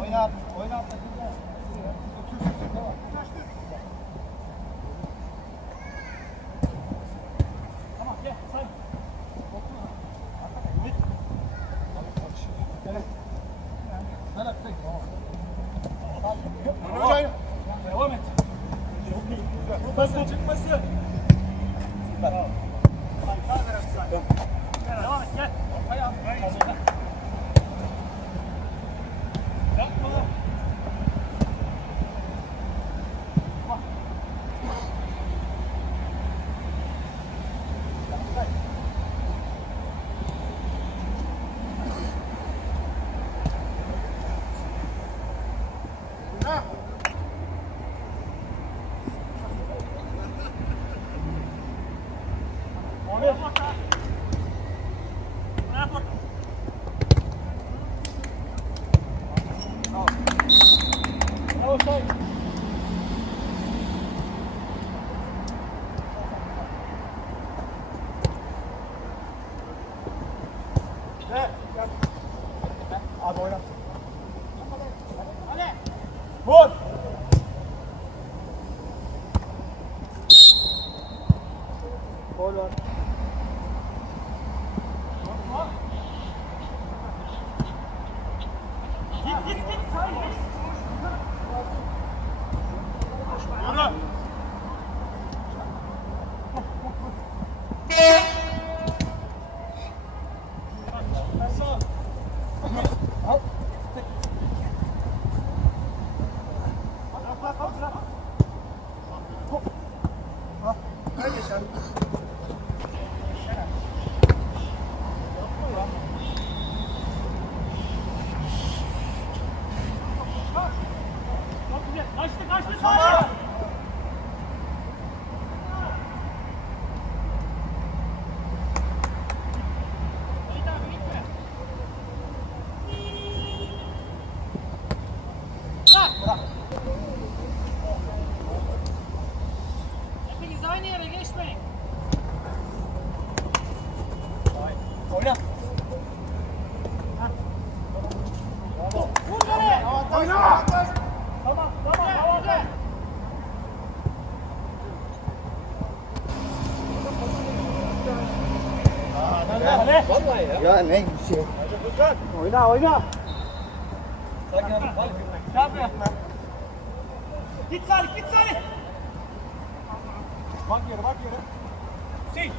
Oynat, oynat. Tamam gel say. Devam et. Çok iyi. Çıkması çıkması. Bravo. Devam et gel. Ortaya. Kazanı. Yapma. Oraya bak ha. Oraya bak. Bravo say. Gel, gel. Abi oynat. Hadi. Vur. Gol var. Git git aynı yere geçmeyin. Oynat. Vur kaleye. Oyna. Avantaj. Tamam tamam havada. Kale. Vallahi ya. Ya ne bir şey. Oyna oyna. Sakin ol. Bak. Ne yapıyor? Git Salih git Salih. Bak yere bak yere. Sil.